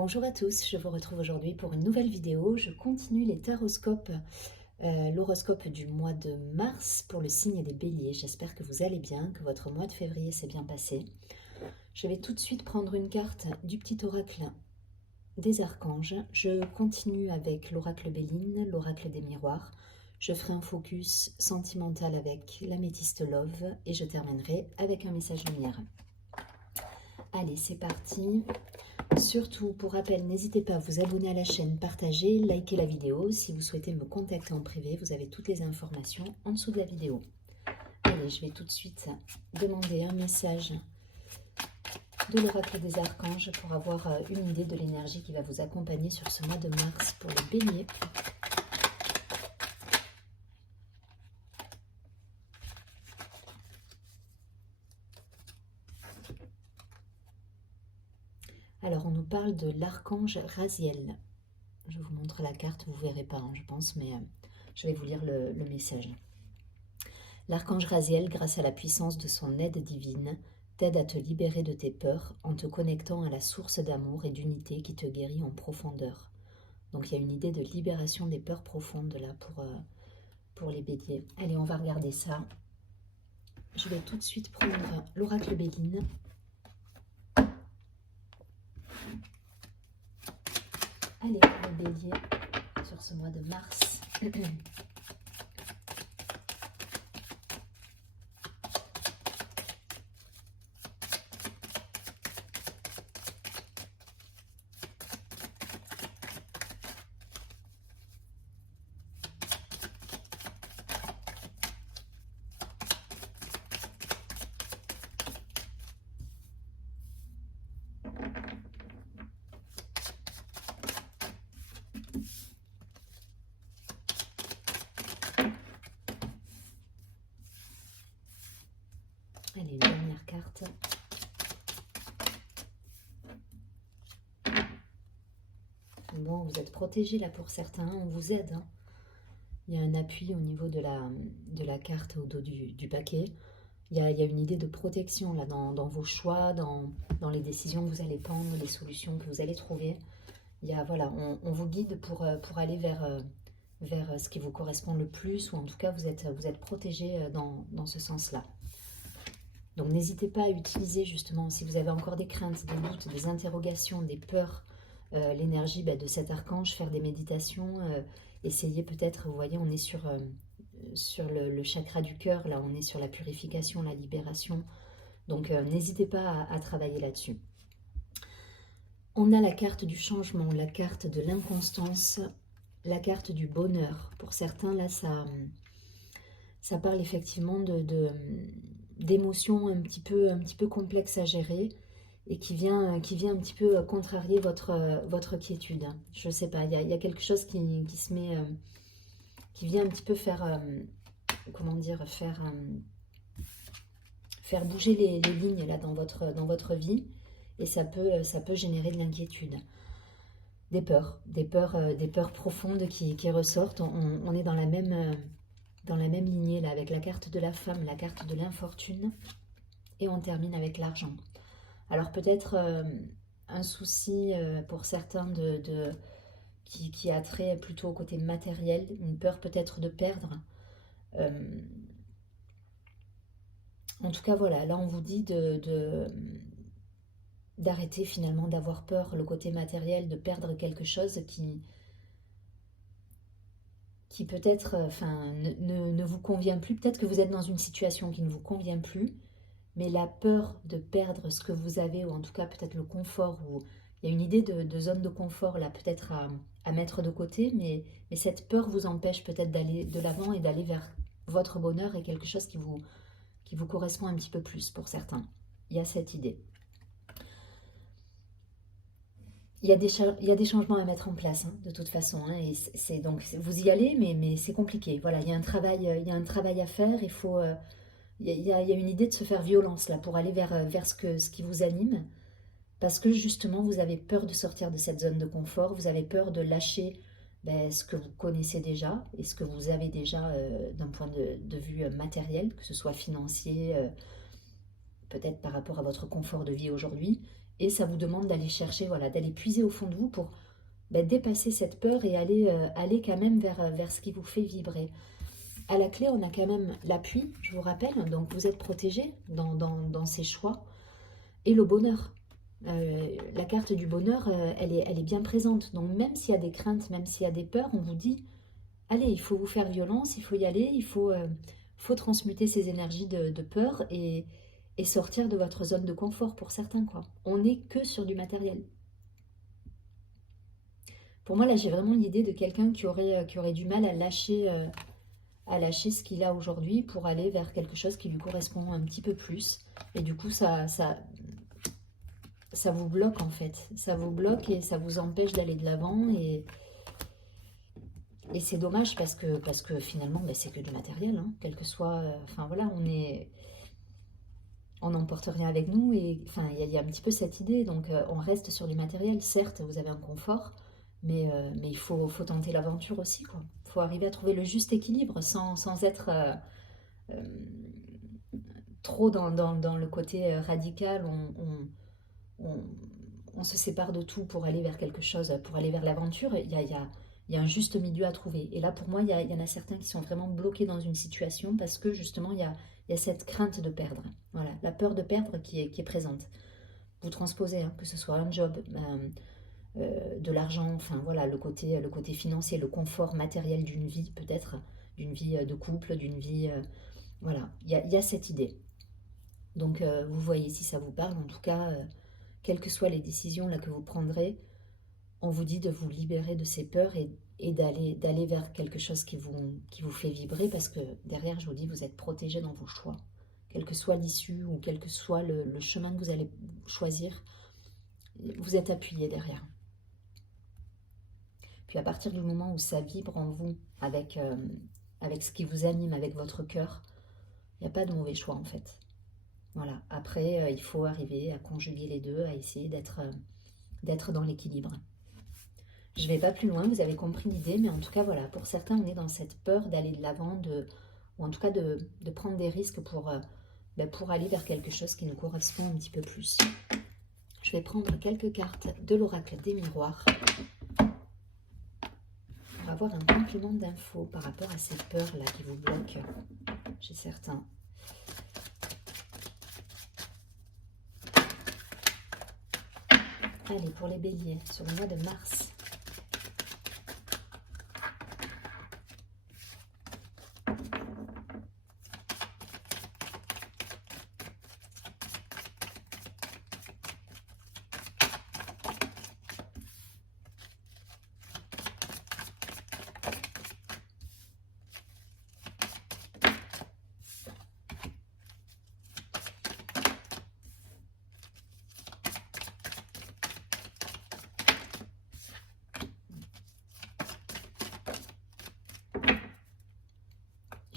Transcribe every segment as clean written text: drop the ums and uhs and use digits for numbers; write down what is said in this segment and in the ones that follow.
Bonjour à tous, je vous retrouve aujourd'hui pour une nouvelle vidéo. Je continue les taroscopes, l'horoscope du mois de mars pour le signe des béliers. J'espère que vous allez bien, que votre mois de février s'est bien passé. Je vais tout de suite prendre une carte du petit oracle des archanges. Je continue avec l'oracle Béline, l'oracle des miroirs. Je ferai un focus sentimental avec l'améthyste love et je terminerai avec un message lumière. Allez, c'est parti. Surtout, pour rappel, n'hésitez pas à vous abonner à la chaîne, partager, liker la vidéo. Si vous souhaitez me contacter en privé, vous avez toutes les informations en dessous de la vidéo. Allez, je vais tout de suite demander un message de l'oracle des archanges pour avoir une idée de l'énergie qui va vous accompagner sur ce mois de mars pour les béliers. Alors, on nous parle de l'archange Raziel. Je vous montre la carte, vous ne verrez pas, hein, je pense, mais je vais vous lire le message. L'archange Raziel, grâce à la puissance de son aide divine, t'aide à te libérer de tes peurs en te connectant à la source d'amour et d'unité qui te guérit en profondeur. Donc il y a une idée de libération des peurs profondes là pour les béliers. Allez, on va regarder ça. Je vais tout de suite prendre l'oracle Béline. Allez, les béliers, sur ce mois de mars. Allez, une dernière carte. Bon, vous êtes protégés là pour certains, on vous aide. Hein. Il y a un appui au niveau de la carte au dos du paquet. Il y a une idée de protection là dans vos choix, dans les décisions que vous allez prendre, les solutions que vous allez trouver. Il y a, voilà, on vous guide pour aller vers ce qui vous correspond le plus, ou en tout cas vous êtes protégé dans ce sens-là. Donc n'hésitez pas à utiliser justement, si vous avez encore des craintes, des doutes, des interrogations, des peurs, l'énergie de cet archange, faire des méditations, essayez peut-être, vous voyez, on est sur le chakra du cœur, là on est sur la purification, la libération, donc n'hésitez pas à travailler là-dessus. On a la carte du changement, la carte de l'inconstance, la carte du bonheur. Pour certains, là, ça parle effectivement d'émotions un petit peu complexes à gérer et qui vient un petit peu contrarier votre quiétude. Je ne sais pas, il y a quelque chose qui se met, qui vient un petit peu faire, comment dire, faire bouger les lignes là dans votre vie, et ça peut générer de l'inquiétude. Des peurs profondes qui ressortent. On est dans la même lignée là, avec la carte de la femme, la carte de l'infortune, et on termine avec l'argent. Alors peut-être un souci pour certains qui a trait plutôt au côté matériel, une peur peut-être de perdre. En tout cas, voilà, là on vous dit d'arrêter finalement d'avoir peur, le côté matériel, de perdre quelque chose qui peut-être ne vous convient plus. Peut-être que vous êtes dans une situation qui ne vous convient plus, mais la peur de perdre ce que vous avez, ou en tout cas peut-être le confort, ou il y a une idée de zone de confort là peut-être à mettre de côté, mais cette peur vous empêche peut-être d'aller de l'avant et d'aller vers votre bonheur et quelque chose qui vous correspond un petit peu plus pour certains. Il y a cette idée. Il y a des changements à mettre en place, hein, de toute façon. Hein, et donc vous y allez, mais c'est compliqué. Voilà, il y a un travail à faire. Il faut, il y a une idée de se faire violence là pour aller vers ce qui vous anime, parce que justement vous avez peur de sortir de cette zone de confort. Vous avez peur de lâcher ce que vous connaissez déjà et ce que vous avez déjà d'un point de vue matériel, que ce soit financier, peut-être par rapport à votre confort de vie aujourd'hui. Et ça vous demande d'aller chercher, voilà, d'aller puiser au fond de vous pour dépasser cette peur et aller quand même vers ce qui vous fait vibrer. À la clé, on a quand même l'appui, je vous rappelle, donc vous êtes protégé dans ces choix, et le bonheur. La carte du bonheur, elle est bien présente. Donc même s'il y a des craintes, même s'il y a des peurs, on vous dit, allez, il faut vous faire violence, il faut y aller, faut transmuter ces énergies de peur et sortir de votre zone de confort pour certains, quoi. On n'est que sur du matériel. Pour moi, là, j'ai vraiment l'idée de quelqu'un qui aurait du mal à lâcher ce qu'il a aujourd'hui pour aller vers quelque chose qui lui correspond un petit peu plus. Et du coup, ça vous bloque en fait. Ça vous bloque et ça vous empêche d'aller de l'avant. Et c'est dommage parce que finalement, c'est que du matériel. Hein, quel que soit... Enfin voilà, on n'emporte rien avec nous. Et enfin, il y a un petit peu cette idée. Donc on reste sur du matériel. Certes, vous avez un confort. Mais il faut tenter l'aventure aussi, quoi. Il faut arriver à trouver le juste équilibre sans être euh, trop dans le côté radical. On se sépare de tout pour aller vers quelque chose, pour aller vers l'aventure. Il y a un juste milieu à trouver. Et là, pour moi, il y en a certains qui sont vraiment bloqués dans une situation parce que justement, il y a cette crainte de perdre. Voilà, la peur de perdre qui est présente. Vous transposez, hein, que ce soit un job, de l'argent, enfin voilà, le côté financier, le confort matériel d'une vie peut-être, d'une vie de couple, d'une vie... voilà, il y a cette idée. Donc vous voyez si ça vous parle, en tout cas, quelles que soient les décisions là que vous prendrez, on vous dit de vous libérer de ces peurs et d'aller vers quelque chose qui vous fait vibrer parce que derrière, je vous dis, vous êtes protégé dans vos choix. Quelle que soit l'issue ou quel que soit le chemin que vous allez choisir, vous êtes appuyé derrière. Puis à partir du moment où ça vibre en vous, avec ce qui vous anime, avec votre cœur, il n'y a pas de mauvais choix en fait. Voilà. Après, il faut arriver à conjuguer les deux, à essayer d'être dans l'équilibre. Je ne vais pas plus loin, vous avez compris l'idée, mais en tout cas, voilà, pour certains, on est dans cette peur d'aller de l'avant, ou en tout cas de prendre des risques pour aller vers quelque chose qui nous correspond un petit peu plus. Je vais prendre quelques cartes de l'oracle des miroirs pour avoir un complément d'infos par rapport à ces peurs-là qui vous bloquent chez certains. Allez, pour les béliers, sur le mois de mars.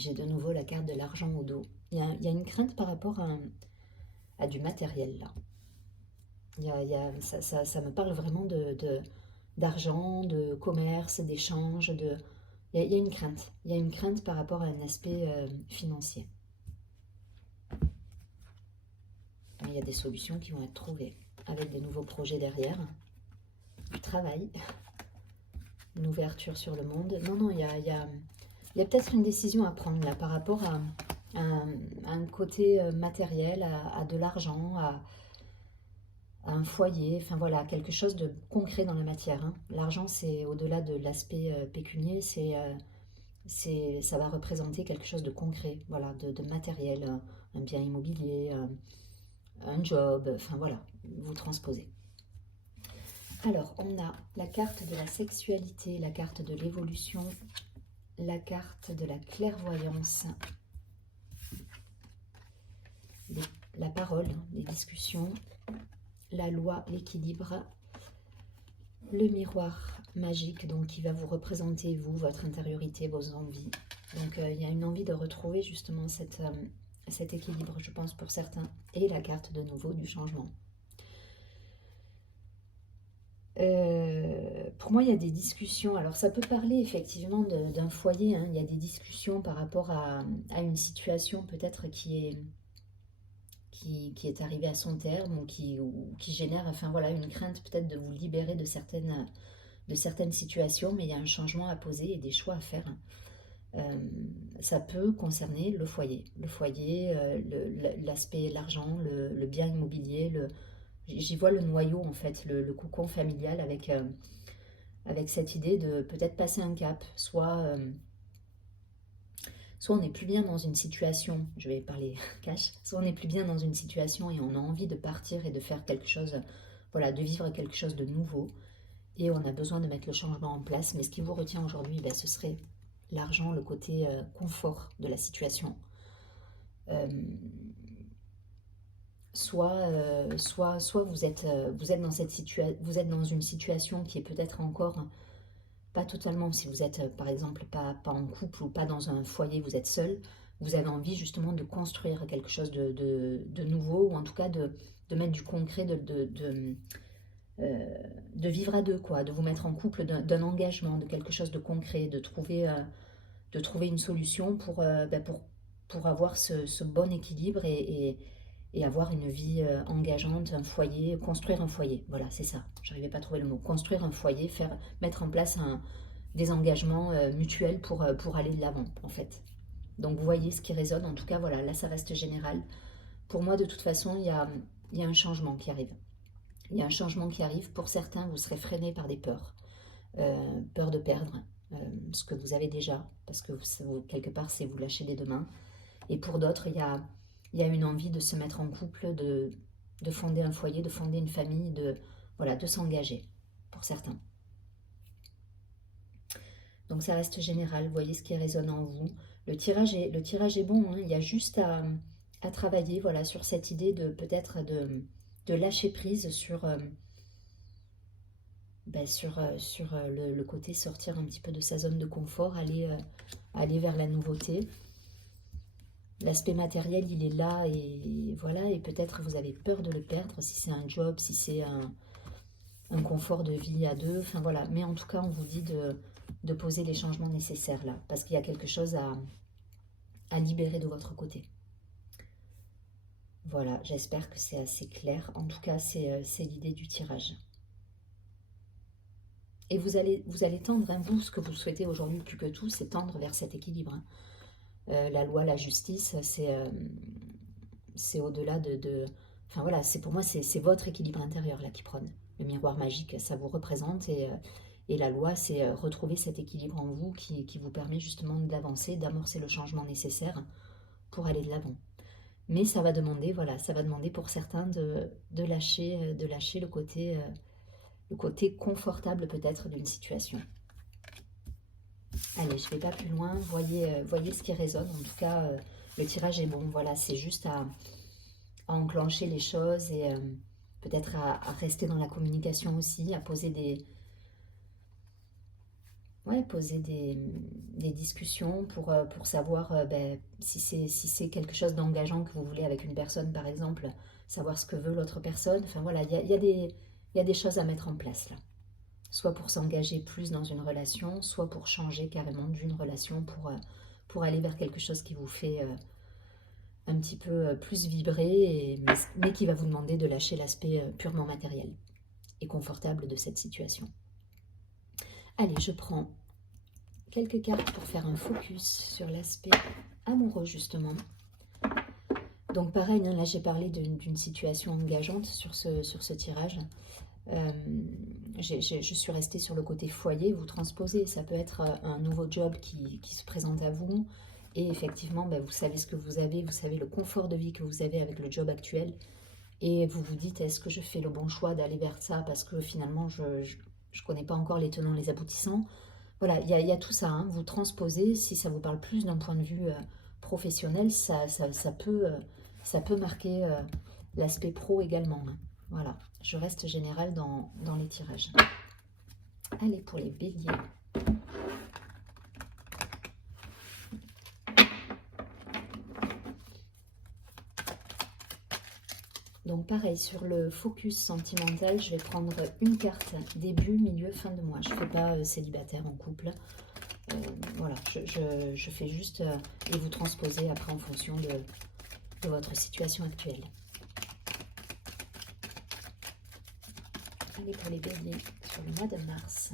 J'ai de nouveau la carte de l'argent au dos. Il y a une crainte par rapport à du matériel là. Ça me parle vraiment d'argent, de commerce, d'échange. Il y a une crainte. Il y a une crainte par rapport à un aspect financier. Mais il y a des solutions qui vont être trouvées avec des nouveaux projets derrière. Du travail, une ouverture sur le monde. Non, il y a peut-être une décision à prendre là par rapport à un côté matériel, à de l'argent, à un foyer, enfin voilà, quelque chose de concret dans la matière. Hein. L'argent, c'est au-delà de l'aspect pécunier, ça va représenter quelque chose de concret, voilà, de matériel, un bien immobilier, un job, enfin voilà, vous transposez. Alors, on a la carte de la sexualité, la carte de l'évolution, la carte de la clairvoyance, la parole, les discussions, la loi, l'équilibre, le miroir magique, donc qui va vous représenter, vous, votre intériorité, vos envies. Donc, il y a une envie de retrouver justement cet équilibre, je pense, pour certains. Et la carte de nouveau du changement. Pour moi, il y a des discussions. Alors, ça peut parler effectivement d'un foyer. Hein. Il y a des discussions par rapport à une situation peut-être qui qui est arrivé à son terme ou qui génère, enfin voilà, une crainte peut-être de vous libérer de certaines situations, mais il y a un changement à poser et des choix à faire. Ça peut concerner le foyer, l'aspect, l'argent, le bien immobilier, j'y vois le noyau en fait, le cocon familial avec cette idée de peut-être passer un cap, soit on n'est plus bien dans une situation, je vais parler cash, soit on n'est plus bien dans une situation et on a envie de partir et de faire quelque chose, voilà, de vivre quelque chose de nouveau, et on a besoin de mettre le changement en place, mais ce qui vous retient aujourd'hui, ben, ce serait l'argent, le côté confort de la situation. Soit vous êtes dans une situation qui est peut-être encore pas totalement, si vous êtes par exemple pas en couple ou pas dans un foyer, vous êtes seul, vous avez envie justement de construire quelque chose de nouveau, ou en tout cas de mettre du concret, de vivre à deux, quoi, de vous mettre en couple, d'un engagement, de quelque chose de concret, de trouver une solution pour avoir ce bon équilibre et avoir une vie engageante, un foyer, construire un foyer. Voilà, c'est ça. J'arrivais pas à trouver le mot. Construire un foyer, mettre en place des engagements mutuels pour aller de l'avant, en fait. Donc, vous voyez ce qui résonne. En tout cas, voilà, là, ça reste général. Pour moi, de toute façon, il y a un changement qui arrive. Il y a un changement qui arrive. Pour certains, vous serez freiné par des peurs. Peur de perdre ce que vous avez déjà, parce que quelque part, c'est vous lâcher les deux mains. Et pour d'autres, il y a une envie de se mettre en couple, de fonder un foyer, de fonder une famille, de s'engager, pour certains. Donc ça reste général, vous voyez ce qui résonne en vous. Le tirage est bon, hein. Il y a juste à travailler, voilà, sur cette idée de peut-être de lâcher prise sur le côté sortir un petit peu de sa zone de confort, aller vers la nouveauté. L'aspect matériel, il est là, et voilà, et peut-être vous avez peur de le perdre, si c'est un job, si c'est un confort de vie à deux, enfin voilà. Mais en tout cas, on vous dit de poser les changements nécessaires là, parce qu'il y a quelque chose à libérer de votre côté. Voilà, j'espère que c'est assez clair. En tout cas, c'est l'idée du tirage. Et vous allez tendre, hein, vous, ce que vous souhaitez aujourd'hui plus que tout, c'est tendre vers cet équilibre. Hein. La loi, la justice, c'est au-delà enfin voilà, pour moi, c'est votre équilibre intérieur là qui prône. Le miroir magique, ça vous représente, et la loi, c'est retrouver cet équilibre en vous qui vous permet justement d'avancer, d'amorcer le changement nécessaire pour aller de l'avant. Mais ça va demander, voilà, pour certains de lâcher le côté confortable peut-être d'une situation. Allez, je ne vais pas plus loin, voyez ce qui résonne. En tout cas, le tirage est bon, voilà, c'est juste à enclencher les choses et peut-être à rester dans la communication aussi, à poser des discussions pour savoir si c'est quelque chose d'engageant que vous voulez avec une personne, par exemple, savoir ce que veut l'autre personne. Enfin voilà, il y a des choses à mettre en place là. Soit pour s'engager plus dans une relation, soit pour changer carrément d'une relation pour aller vers quelque chose qui vous fait un petit peu plus vibrer, mais qui va vous demander de lâcher l'aspect purement matériel et confortable de cette situation. Allez, je prends quelques cartes pour faire un focus sur l'aspect amoureux justement. Donc pareil, hein, là j'ai parlé d'une situation engageante sur ce tirage. Je suis restée sur le côté foyer, vous transposez, ça peut être un nouveau job qui se présente à vous, et effectivement vous savez ce que vous avez, vous savez le confort de vie que vous avez avec le job actuel, et vous vous dites est-ce que je fais le bon choix d'aller vers ça parce que finalement je connais pas encore les tenants, les aboutissants. Voilà, il y a tout ça, hein. Vous transposez, si ça vous parle plus d'un point de vue professionnel, ça peut marquer l'aspect pro également, hein. Voilà, je reste générale dans les tirages. Allez, pour les béliers. Donc pareil, sur le focus sentimental, je vais prendre une carte début, milieu, fin de mois. Je ne fais pas célibataire en couple. Voilà, je fais juste et vous transposez après en fonction de votre situation actuelle. Allez, pour les béliers, sur le mois de mars.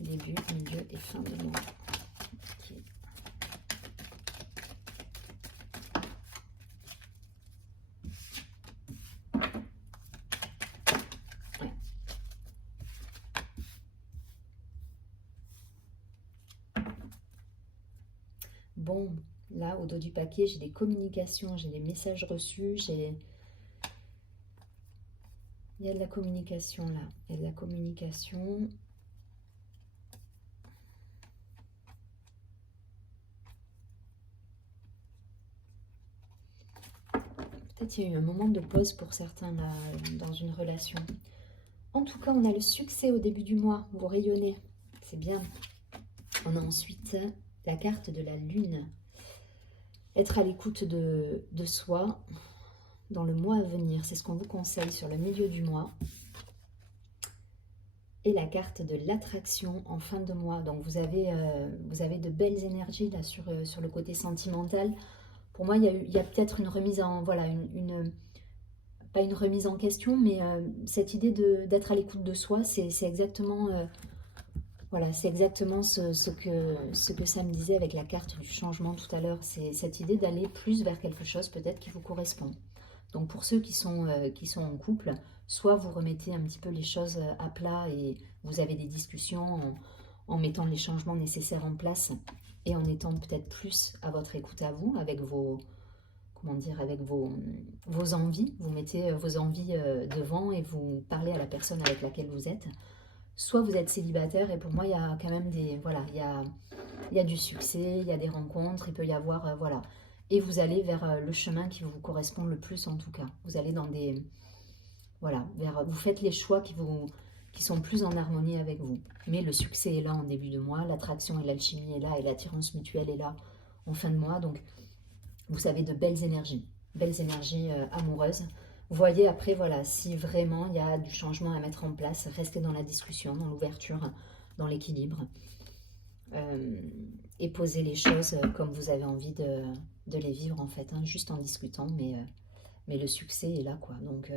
Début, milieu et fin de mois. Ok. Ouais. Bon, là, au dos du paquet, j'ai des communications, j'ai des messages reçus, j'ai... Il y a de la communication là, il y a de la communication. Peut-être il y a eu un moment de pause pour certains là, dans une relation. En tout cas, on a le succès au début du mois, vous rayonnez, c'est bien. On a ensuite la carte de la lune. Être à l'écoute de soi dans le mois à venir, c'est ce qu'on vous conseille sur le milieu du mois. Et la carte de l'attraction en fin de mois. Donc vous avez de belles énergies là sur le côté sentimental. Pour moi, il y a peut-être une remise en... Voilà, pas une remise en question, mais cette idée d'être à l'écoute de soi, c'est exactement... voilà, c'est exactement ce que ça me disait avec la carte du changement tout à l'heure. C'est cette idée d'aller plus vers quelque chose peut-être qui vous correspond. Donc pour ceux qui sont en couple, soit vous remettez un petit peu les choses à plat et vous avez des discussions en mettant les changements nécessaires en place et en étant peut-être plus à votre écoute à vous, avec vos, comment dire, avec vos envies. Vous mettez vos envies devant et vous parlez à la personne avec laquelle vous êtes. Soit vous êtes célibataire et pour moi il y a quand même des... Voilà, il y a du succès, il y a des rencontres, il peut y avoir... voilà. Et vous allez vers le chemin qui vous correspond le plus en tout cas. Vous allez dans des... Voilà, vous faites les choix qui sont plus en harmonie avec vous. Mais le succès est là en début de mois, l'attraction et l'alchimie est là et l'attirance mutuelle est là en fin de mois. Donc vous avez de belles énergies amoureuses. Vous voyez après, voilà, si vraiment il y a du changement à mettre en place, restez dans la discussion, dans l'ouverture, dans l'équilibre. Et posez les choses comme vous avez envie de les vivre en fait, hein, juste en discutant, mais le succès est là quoi. Donc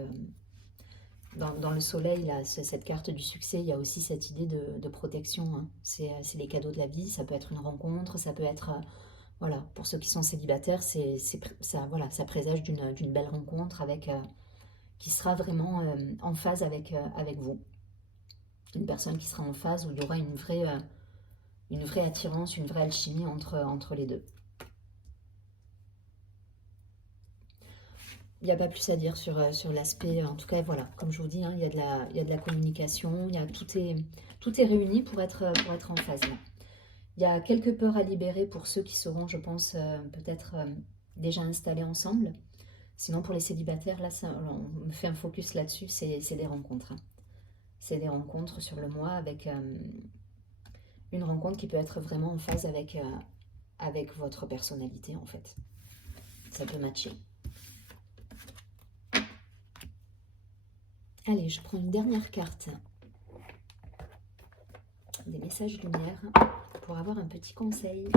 dans le soleil, là, cette carte du succès, il y a aussi cette idée de protection, hein. C'est les cadeaux de la vie, ça peut être une rencontre, ça peut être... voilà, pour ceux qui sont célibataires, ça, voilà, ça présage d'une belle rencontre avec, qui sera vraiment en phase avec vous. Une personne qui sera en phase où il y aura une vraie attirance, une vraie alchimie entre les deux. Il n'y a pas plus à dire sur l'aspect, en tout cas, voilà, comme je vous dis, hein, il y a de la communication, tout est réuni pour être en phase. Là. Il y a quelques peurs à libérer pour ceux qui seront, je pense, peut-être déjà installés ensemble. Sinon, pour les célibataires, là, on me fait un focus là-dessus, c'est des rencontres. Hein. C'est des rencontres sur le mois avec une rencontre qui peut être vraiment en phase avec votre personnalité, en fait. Ça peut matcher. Allez, je prends une dernière carte des messages lumière pour avoir un petit conseil.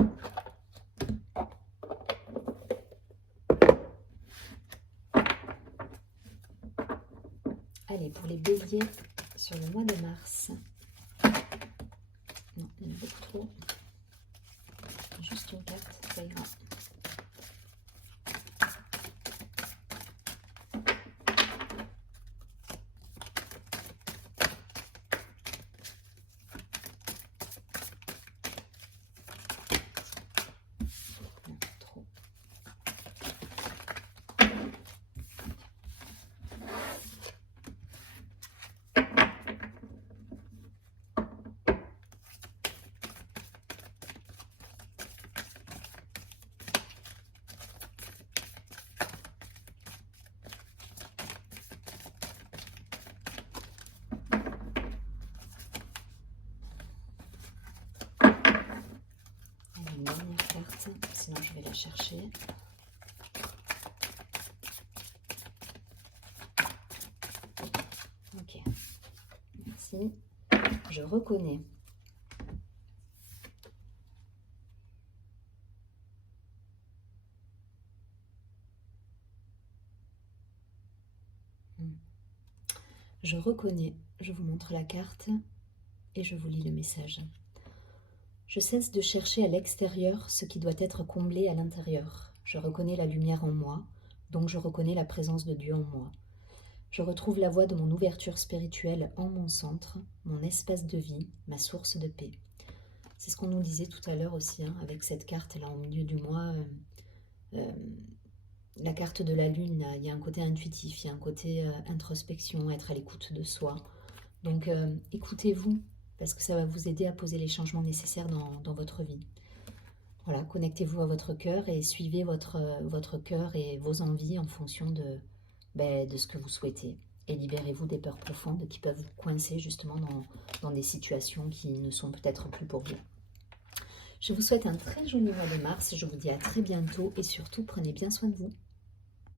Allez, pour les béliers sur le mois de mars. Non, il y en a beaucoup trop. Juste une carte, ça ira. Une dernière carte, sinon je vais la chercher. Ok, merci. Je reconnais. Je reconnais, je vous montre la carte et je vous lis le message. Je cesse de chercher à l'extérieur ce qui doit être comblé à l'intérieur. Je reconnais la lumière en moi, donc je reconnais la présence de Dieu en moi. Je retrouve la voie de mon ouverture spirituelle en mon centre, mon espace de vie, ma source de paix. C'est ce qu'on nous disait tout à l'heure aussi, hein, avec cette carte-là au milieu du mois. La carte de la lune, là, il y a un côté intuitif, il y a un côté introspection, être à l'écoute de soi. Donc écoutez-vous, parce que ça va vous aider à poser les changements nécessaires dans votre vie. Voilà, connectez-vous à votre cœur et suivez votre cœur et vos envies en fonction de ce que vous souhaitez. Et libérez-vous des peurs profondes qui peuvent vous coincer justement dans des situations qui ne sont peut-être plus pour vous. Je vous souhaite un très joli mois de mars, je vous dis à très bientôt et surtout prenez bien soin de vous.